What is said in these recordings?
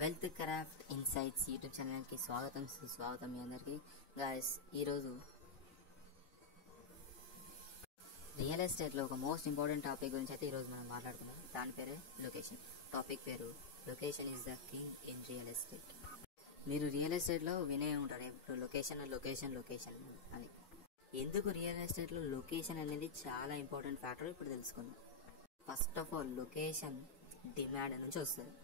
Wealth craft insights YouTube ఛానల్కి సుస్వాగతం మీ అందరికీ. గాయస్, ఈరోజు రియల్ ఎస్టేట్లో ఒక మోస్ట్ ఇంపార్టెంట్ టాపిక్ గురించి అయితే ఈరోజు మనం మాట్లాడుతున్నాం. దాని పేరే లొకేషన్. టాపిక్ పేరు location is the king in real estate. మీరు రియల్ ఎస్టేట్లో వినే ఉంటారు ఇప్పుడు లొకేషన్ అని. ఎందుకు రియల్ ఎస్టేట్లో లొకేషన్ అనేది చాలా ఇంపార్టెంట్ ఫ్యాక్టర్ ఇప్పుడు తెలుసుకుందాం. First of all, location demand నుంచి వస్తుంది.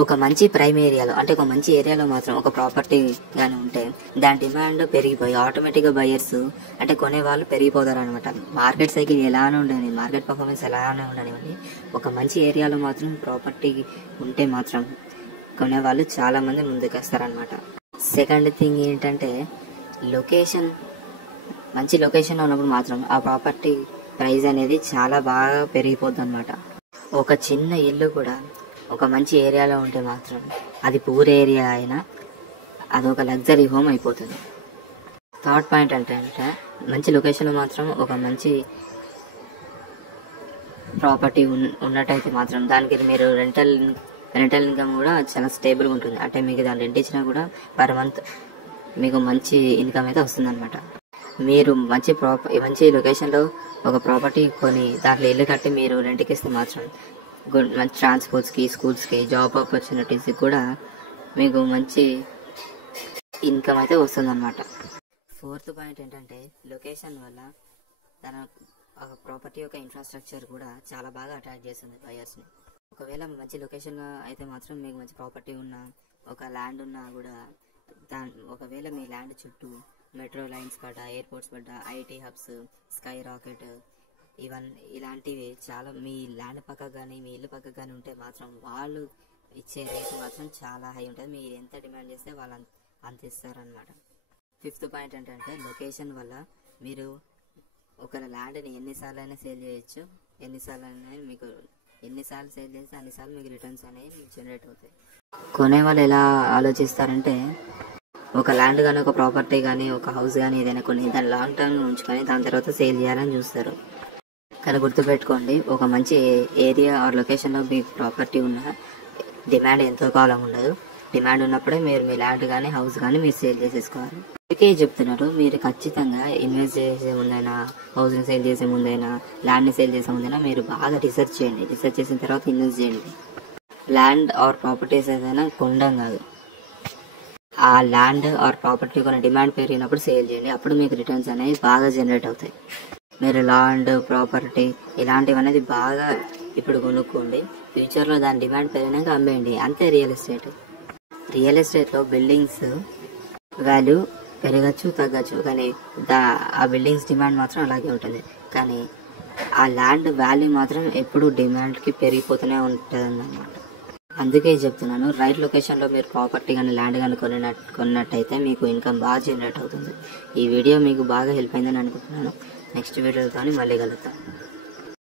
ఒక మంచి ప్రైమ్ ఏరియాలో, అంటే ఒక మంచి ఏరియాలో మాత్రం ఒక ప్రాపర్టీ కానీ ఉంటే దాని డిమాండ్ పెరిగిపోయి ఆటోమేటిక్గా బయర్స్ అంటే కొనేవాళ్ళు పెరిగిపోతారు అనమాట. మార్కెట్ సైకిల్ ఎలానే ఉండని, మార్కెట్ పర్ఫార్మెన్స్ ఎలానే ఉండనివ్వండి, ఒక మంచి ఏరియాలో మాత్రం ప్రాపర్టీ ఉంటే మాత్రం కొనేవాళ్ళు చాలా మంది ముందుకు వస్తారనమాట. సెకండ్ థింగ్ ఏంటంటే, లొకేషన్ మంచి లొకేషన్లో ఉన్నప్పుడు మాత్రం ఆ ప్రాపర్టీ ప్రైస్ అనేది చాలా బాగా పెరిగిపోద్ది అనమాట. ఒక చిన్న ఇల్లు కూడా ఒక మంచి ఏరియాలో ఉంటే మాత్రం అది పూర్ ఏరియా అయినా అదొక లగ్జరీ హోమ్ అయిపోతుంది. థర్డ్ పాయింట్ అంటే మంచి లొకేషన్లో మాత్రం ఒక మంచి ప్రాపర్టీ ఉన్నట్టయితే మాత్రం దానికి మీరు రెంటల్ ఇన్కమ్ కూడా చాలా స్టేబుల్గా ఉంటుంది. అంటే మీకు దాన్ని రెంట్ ఇచ్చినా కూడా పర్ మంత్ మీకు మంచి ఇన్కమ్ అయితే వస్తుంది అనమాట. మీరు మంచి లొకేషన్లో ఒక ప్రాపర్టీ కొని దాంట్లో ఇల్లు కట్టి మీరు రెంట్కి ఇస్తే మాత్రం మంచి ట్రాన్స్పోర్ట్స్కి, స్కూల్స్కి, జాబ్ ఆపర్చునిటీస్కి కూడా మీకు మంచి ఇన్కమ్ అయితే వస్తుంది అనమాట. ఫోర్త్ పాయింట్ ఏంటంటే, లొకేషన్ వల్ల తన ప్రాపర్టీ యొక్క ఇన్ఫ్రాస్ట్రక్చర్ కూడా చాలా బాగా అట్రాక్ట్ చేస్తుంది బయర్స్ని. ఒకవేళ మంచి లొకేషన్లో అయితే మాత్రం మీకు మంచి ప్రాపర్టీ ఉన్నా, ఒక ల్యాండ్ ఉన్నా కూడా ఒకవేళ మీ ల్యాండ్ చుట్టూ మెట్రో లైన్స్ పడ్డా, ఎయిర్పోర్ట్స్ పడ్డా, ఐటీ హబ్స్, స్కై రాకెట్ ఇలాంటివి చాలా మీ ల్యాండ్ పక్కకు కానీ మీ ఇల్లు పక్కకు కానీ ఉంటే మాత్రం వాళ్ళు ఇచ్చే రేట్ మాత్రం చాలా హై ఉంటుంది. మీరు ఎంత డిమాండ్ చేస్తే వాళ్ళు అంత ఇస్తారనమాట. ఫిఫ్త్ పాయింట్ ఏంటంటే, లొకేషన్ వల్ల మీరు ఒక ల్యాండ్ని ఎన్నిసార్లు అయినా సేల్ చేయొచ్చు. ఎన్నిసార్లు సేల్ చేస్తే అన్నిసార్లు మీకు రిటర్న్స్ అనేవి జనరేట్ అవుతాయి. కొనే వాళ్ళు ఎలా ఆలోచిస్తారంటే, ఒక ల్యాండ్ కానీ, ఒక ప్రాపర్టీ కానీ, ఒక హౌస్ కానీ ఏదైనా కొన్ని దాన్ని లాంగ్ టర్మ్ ఉంచుకొని దాని తర్వాత సేల్ చేయాలని చూస్తారు. కానీ గుర్తుపెట్టుకోండి, ఒక మంచి ఏరియా ఆర్ లొకేషన్లో మీ ప్రాపర్టీ ఉన్న డిమాండ్ ఎంతో కాలం ఉండదు. డిమాండ్ ఉన్నప్పుడే మీరు మీ ల్యాండ్ కానీ హౌస్ కానీ మీరు సేల్ చేసేసుకోవాలి. అందుకే చెప్తున్నారు, మీరు ఖచ్చితంగా ఇన్వెస్ట్ చేసే ముందైనా, హౌస్ని సేల్ చేసే ముందైనా, ల్యాండ్ని సేల్ చేసే ముందైనా మీరు బాగా రీసెర్చ్ చేయండి. రీసెర్చ్ చేసిన తర్వాత ఇన్వెస్ట్ చేయండి. ల్యాండ్ ఆర్ ప్రాపర్టీస్ ఏదైనా కొనడం కాదు, ఆ ల్యాండ్ ఆర్ ప్రాపర్టీ కొన్ని డిమాండ్ పెరిగినప్పుడు సేల్ చేయండి. అప్పుడు మీకు రిటర్న్స్ అనేవి బాగా జనరేట్ అవుతాయి. మీరు ల్యాండ్, ప్రాపర్టీ ఇలాంటివి అనేది బాగా ఇప్పుడు కొనుక్కోండి. ఫ్యూచర్లో దాని డిమాండ్ పెరిగినాక అమ్మేయండి. అంతే రియల్ ఎస్టేట్లో బిల్డింగ్స్ వాల్యూ పెరగచ్చు, తగ్గచ్చు, కానీ ఆ బిల్డింగ్స్ డిమాండ్ మాత్రం అలాగే ఉంటుంది. కానీ ఆ ల్యాండ్ వాల్యూ మాత్రం ఎప్పుడు డిమాండ్కి పెరిగిపోతూనే ఉంటుంది అన్నమాట. అందుకే చెప్తున్నాను, రైట్ లొకేషన్లో మీరు ప్రాపర్టీ కానీ ల్యాండ్ కానీ కొన్నట్టయితే మీకు ఇన్కమ్ బాగా జనరేట్ అవుతుంది. ఈ వీడియో మీకు బాగా హెల్ప్ అయిందని అనుకుంటున్నాను. నెక్స్ట్ వీడియోతో మళ్ళీ కలుద్దాం.